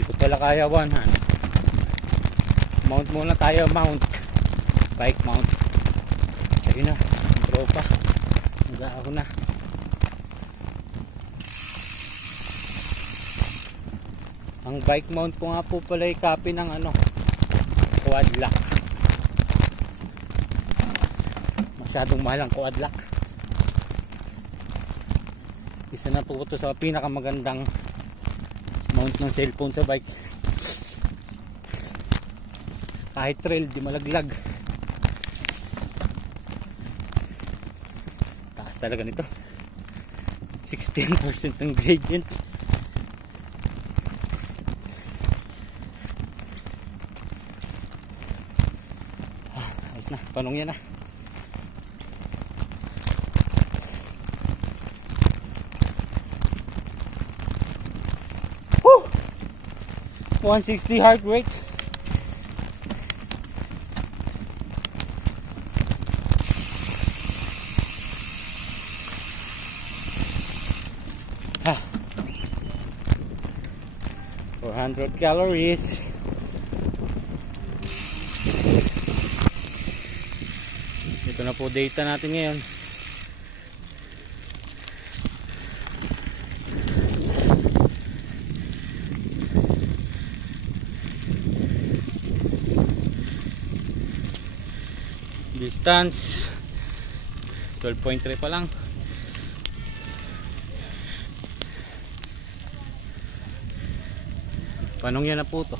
Hindi ko pala kaya one hand. Mount muna tayo, mount. Bike mount. Ayun na, ang tropa. Nag-aako na. Ang bike mount ko nga po pala ay copy ng quad lock. Masyadong mahal ang quad lock. Isa na po ito sa pinakamagandang mount ng cellphone sa bike. Kahit trail, di malaglag. Taas talaga nito. 16% ng gradient. Ayos na, panong yan na. Woo! 160 heart rate. Ha. 400 calories. Ito na po data natin ngayon. Distance 12.3 pa lang. Panong yan na po to.